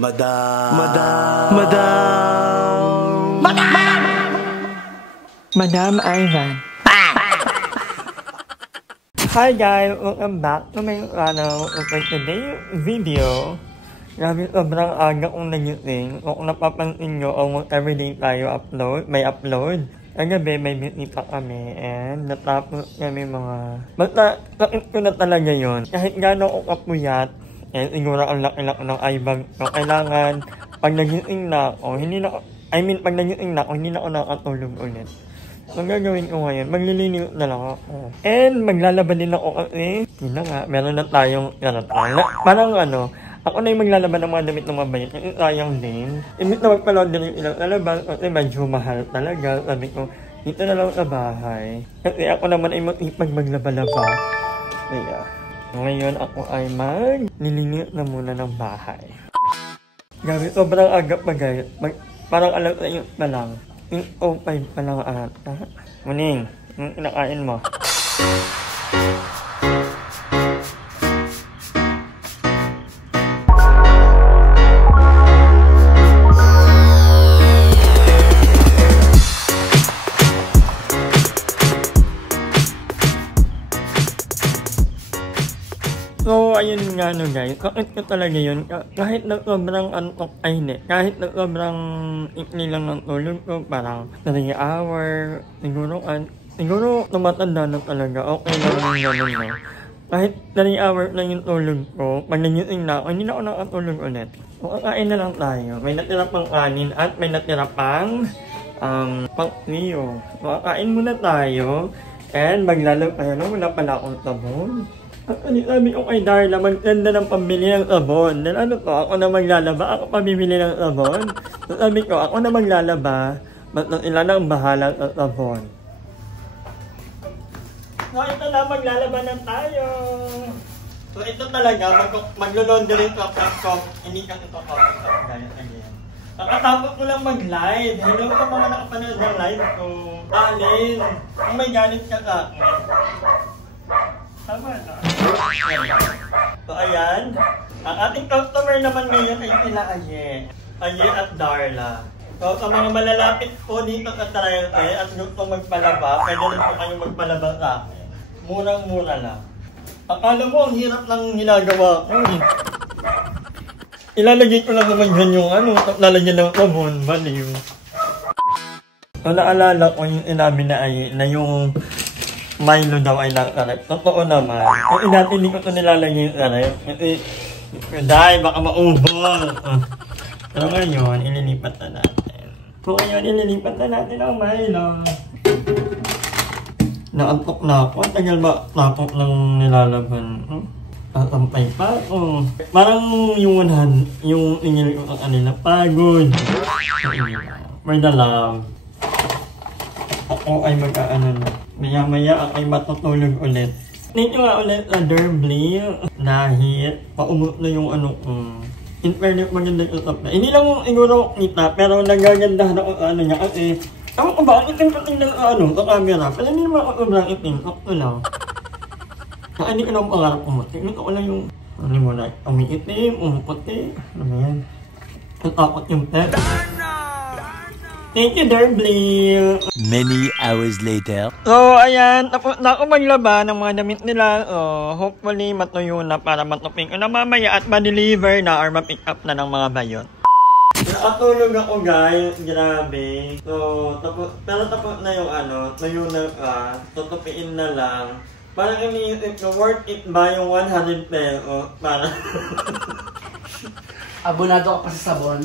Madam. Madam Ivan. Hi guys, welcome back to my channel. For today's video, grabe sobrang aga kong nagising. Kung napapansin nyo, almost everyday tayo may upload. Kagabi may bisita kami and natapos kami basta sakit ko na talaga yun. Kahit gano'n ko kapuyat, siguro ang laki-laki ng eyebag ko. Kailangan, pag nagising na ako, pag nagising na ako, hindi na ako nakatulog ulit. So, gagawin ko ngayon, maglilinis na lang ako. And, maglalaba din ako kasi, yun na nga, meron na tayong, parang ako na yung maglalaban ng mga damit ng mabayot. Kasi sayang din. Imbit na magpanood din yung ilang lalabas kasi medyo mahal talaga. Sabi ko, dito na lang sa bahay. Kasi ako naman ay matipag maglaba-laba. Kaya, ngayon ako ay maglilinis na muna ng bahay. Grabe, sobrang aga pa guys. Parang alam sa iyo pa lang. 5 pa lang ata. Muning, yung kinakain mo. So, ayun nga guys, kakit ko talaga yun, kahit na sobrang antok, kahit na sobrang ikli lang ng tulog ko, parang 3 hour, siguro tumatanda na talaga, okay lang yung gano'n mo. Kahit 3 hour lang yung tulog ko, pag nagising na ako, hindi na ako nakatulog ulit. So, kakain na lang tayo, may natira pang kanin at may natira pang pang-trio. So, kakain muna tayo, and wala pala akong sabon. Sabi ko kay Darla, maganda ng pambili ng sabon. Then ako na maglalaba, ako pabibili ng sabon. So sabi ko, ako na maglalaba, but ilan ang bahala sa sabon. So ito na, maglalaba na tayo. So ito talaga, maglo-laundry ko, hindi ka ito Nakatapos ko lang mag-live. Hello ka mga nakapanood ng live ko. Alin, kung may galit ka sa akin. Tama na. So ayan, ang ating customer naman ngayon ay sila Aye at Darla. So sa mga malalapit po dito sa Triante at gusto magpalaba, pwede rin po kayong magpalaba sa akin. Murang-mura lang. Akala mo ang hirap ng ginagawa ko. Ilalagay ko lang naman dyan yung lalagyan ng sabon, baliw. So naalala ko yung inabi na Aye na yung Milo daw ay nakarep. Totoo naman. Kung hindi ko ito nilalagay yung karep. Kasi, baka maubos. Pero ngayon, ililipat na natin. Ang Milo. Naantok na ako. Tagal ba tapok ng nilalaban? Tatampay pa ako. Parang yung inil ko sa kanila. Pagod. For the love. Ako ay na. Maya-maya ay matutulog ulit. Dito nga ulit sa Derbley. Dahil paumot na yung in fairness, maganda yung usap na. Hindi lang siguro kita, pero nagagandahan ako sa niya kasi ako ko ba, itim ko tingnan sa sa camera. Pero hindi naman ako sobrang itim. Sakto lang. Kaya hindi ko lang pangarap umuti. Hindi ko lang yung umiitim, umuputi. Ano ba yan? Natakot yung pet. Thank you, Derbley! Many hours later. So, ayan. Tapos na ako maglaba ng mga damit nila. Hopefully, matuyo na para matupin ko na mamaya at ma-deliver na or ma-pick up na ng mga bayot. Nakatulog ako, guys. Grabe. So, tapos na yung tuyo na tutupiin na lang. Parang iniisip ko, worth it ba yung 100 pesos? Para abonado ka pa sa sabon?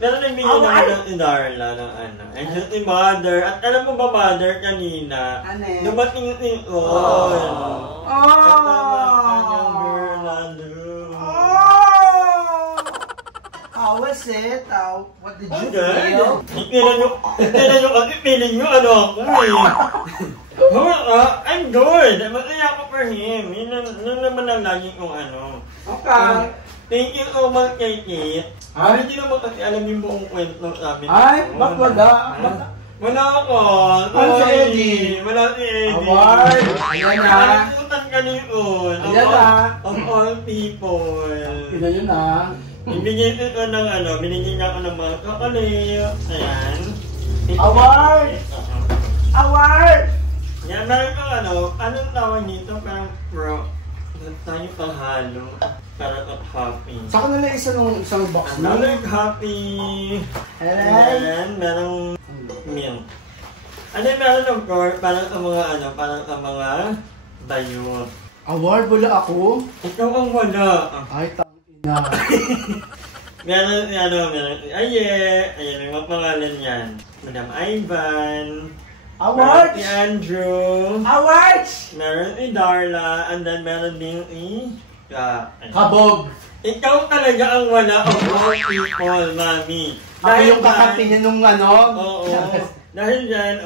Pero nagbigay naman si Darla ng and just si Mother. At alam mo ba, Mother, kanina? Ano yun? Dumating si How was it? What did you feel? Tingnan nyo kasi feeling nyo ako I'm good. Masaya ako for him. Yun naman ang lagi kong Okay. Thank you so much kay Kit. Hindi naman kasi alam yung buong kwento sabi niya. Ay, ba't wala? Wala ako. Ano si Eddie? Wala si Eddie. Award! Ayan na. Nakalimutan ka niyon. Ayan na. Of all people. Pina yun na. Binigyan ko ng binigyan niya ako ng mga kakaliw. Ayan. Award! Award! Yan, meron ko anong tawag nito? Parang bro, tayo panghalo. Parang happy. Saka nila isang box na. Another happy. Ayan, merong milk. Meron of course, parang ang mga bayot. Award? Wala ako? Ikaw ang wala. Ay, tangina. meron ayan, may mga pangalan yan. Madam Ivan. Award! Si Andrew. Award! Meron si Darla. And then meron din Kabog! Ikaw talaga ang wala of all people, mami. Ako yung kakampi niya nung Oo. Dahil dyan,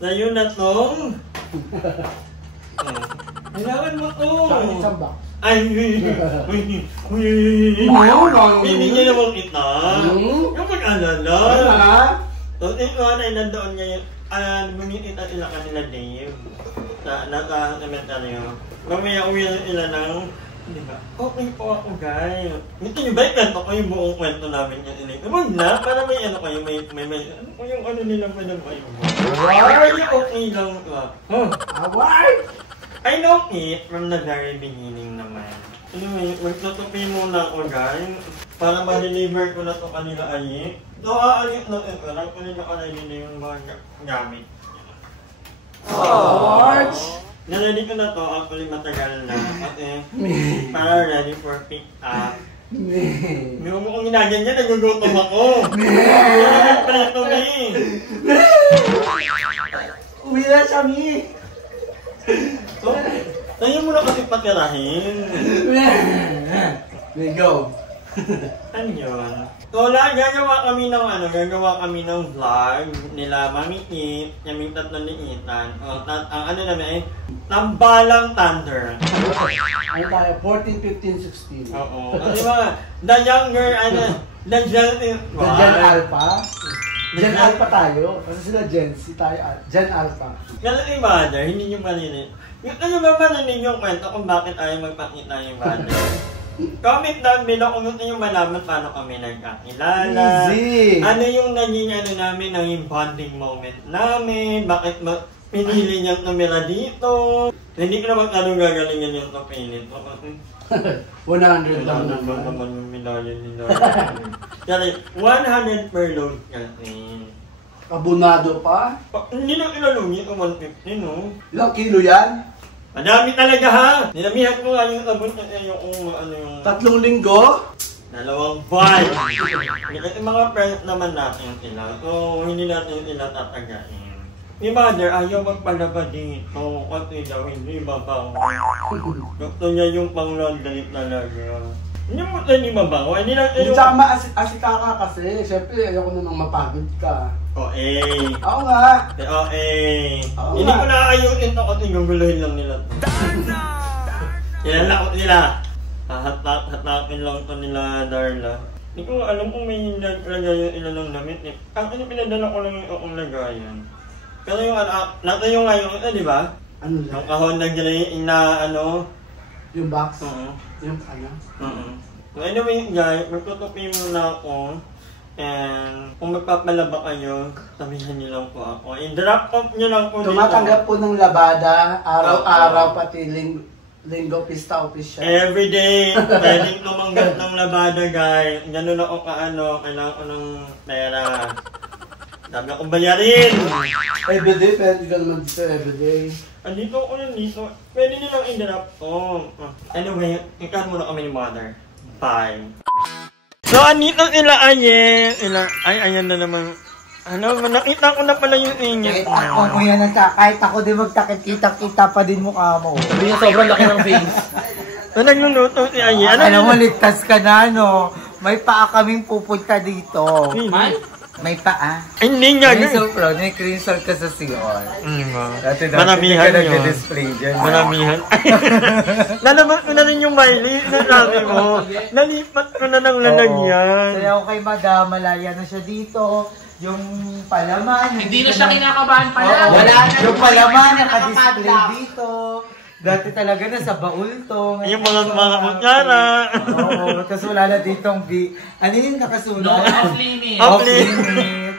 sa'yo na tong... Kailangan mo to. Saan isang box? Ay, bibigyan naman kita. Yung pag-alala. So, ito ay nandoon ngayon. Bumikita sila kanila Dave. Nasa cemetery. Mamaya uwi na sila ng... Diba? Okay po ako, guys. Gusto nyo ba ikwento ko yung buong kwento namin yung inay? Huwag na, para may kayo, may yung nila pa na ba yung okay lang ka. Award! I know it from the very beginning naman. Anyway, magtutupi muna ako, guys. Para ma-deliver ko na to kanila ay. So, aalit na ito. Lang kanila ka na yung mga gamit. Awards! Nalali ko na to, actually matagal na. Kasi, para ready for pick up. May mo kong ginagyan niya, nagugutom ako. Kaya pala ito, Uwi na siya, Mi! So, tayo mo na kasi patirahin. May go! Ano yun? So, gagawa kami ng vlog nila Mami Kit, kaming tatlo ni Ethan. Ang namin ay Tambalang Thunder. Ano tayo? 14, 15, 16. Oo. Kasi ba, the younger, the Gen Alpha? Gen Alpha tayo. Kasi sila Gen Z tayo. Gen Alpha. Ganun yung mother, hindi nyo marinig. Ano ba marinig yung kwento kung bakit ayaw magpakita yung mother? Comment down below kung gusto nyo malaman paano kami nagkakilala. Easy! Ano yung naging namin, naging bonding moment namin, bakit pinili niyang tumira dito. Hindi ko naman anong gagalingan yung kapilit. 100 lang naman yung medalya nila. Kaya 100 per load kasi. Abunado pa? Hindi na ilalungi ito 150, no? Ilang kilo yan? Madami talaga ha! Nilamihan ko nga yung abot na yung 3 linggo? 2 buwan! Kasi mga friends naman natin sila, so hindi natin sila tatagain. Si mother ayaw magpalaba dito kasi daw hindi mabango. Gusto niya yung pang-laundry talaga. Hindi mo tayo hindi mabango, hindi natin yung... Hindi tsaka asikaka kasi, syempre ayoko namang mapagod ka. Oo nga. Hindi ko na ayusin to kasi guguluhin lang nila to. Kilala ko nila. Hatakin lang to nila Darla. Hindi ko alam kung may lagayan ilang damit eh. Ang pinadala ko lang yung akong lagayan. Pero yung nato yung ngayon ito, di ba? Ano lang? Yung kahon na Yung box? Yung Anyway guys, magtutupi muna ako. And kung magpapalaba kayo, sabihan niyo lang po ako. I-drop off niyo lang po tumatanggap po ng labada, araw-araw pati linggo pista official. Everyday, pwedeng tumanggap ng labada guys. Ganun ako kailangan ko ng pera. Dami akong bayarin. Everyday, pwede ka naman dito everyday. Andito ako yun dito. Pwede nilang i-drop off. Anyway, ikan muna kami ni mother. Bye. So, andito sila ayan na naman. Nakita ko na pala yung ingit. Kahit ako din magtakit-kita pa din mukha mo. Sabi niya sobrang laki ng face. So, nagluluto si Aye. Alam mo, ligtas ka na, no? May paa kaming pupunta dito. May paa. Ay, hindi nga. May screenshot ka sa CR. Maramihan yun. Display dyan. Maramihan. Nalaman ko na rin yung Miley. Nasabi mo. Nalipat ko na ng lalagyan. Kaya ako kay Madam, malaya na siya dito. Yung palaman. Hindi na siya kinakabahan pala. Wala na. Yung palaman, naka-display dito. Dati talaga nasa baul to. Yung mga kutsara. Oo, tapos wala na ditong ano yung nakasulat? No, off limit. Off limit.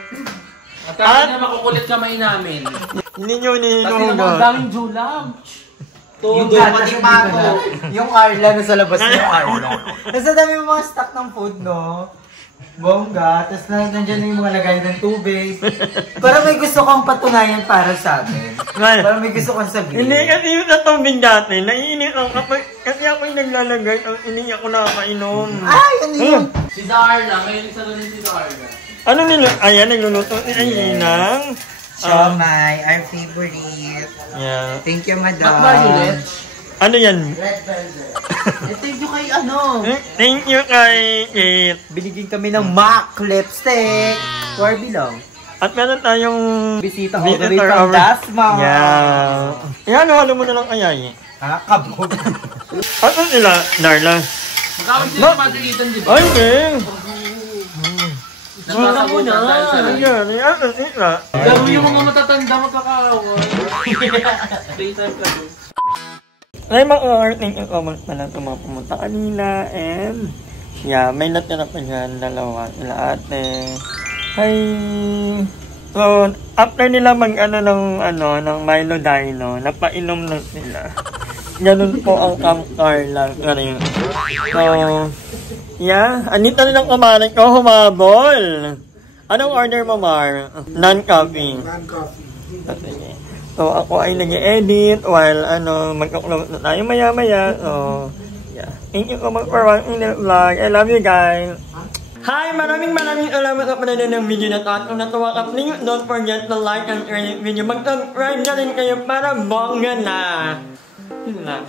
At kahit na makukulit kamay namin. Hindi nyo Kasi naman nihinuga. daming julam. Yung Patimato. Yung Arla na sa labas ng Arla. Nasa dami yung mga stock ng food, no? Bongga. Tapos nandiyan na yung mga lagay ng tubig. Para may gusto kang patunayan para sa amin. Para may gusto kang sabihin. Hindi, kasi yung sa tubig dati, naiinit ako kapag, kasi ako yung naglalagay, hindi ako nakakainom. Ay, ano yun? Si Darla, ngayon isa doon si Darla. Ano nila? Ayan, nagluluto ni Ayinang. Siomay, our favorite. Yeah. Thank you, madam. Violet. Ano yan? Red velvet. Thank you kay ano. Thank you kay Kate. Binigyan kami ng MAC lipstick. For belong. At meron tayong Bisita all the way from Dasma. Yeah. Yan, halo mo na lang kaya eh. Ha? Kabog. Ano sila, Darla? Magkawin sila sa Madrigitan, di ba? Ay, okay. Nagsasabutan tayo sa rin. Ayan, ano sila? Laro yung mga matatanda magkakaaway. Playtime laro. Ay, mga-thank you so much pala sa mga pumunta kanina and yeah, may natira pa dyan, dalawa, sila ate. Hi! So, after nila ng Milo Dino, napainom lang sila. Ganun po ang Camp Carla. So, yeah, anita nilang kumarin ko, humabol. Anong order mo, Mar? Non-coffee. Non-coffee. So, ako ay nag-edit while mag-upload na tayo maya-maya. So, yeah. Thank you so much for watching the vlog. I love you guys. Hi! Maraming salamat sa panonood ng video na ito. At kung natuwa ka, please don't forget to like and share the video. Mag-subscribe na rin kayo para bongga na. Yun lang.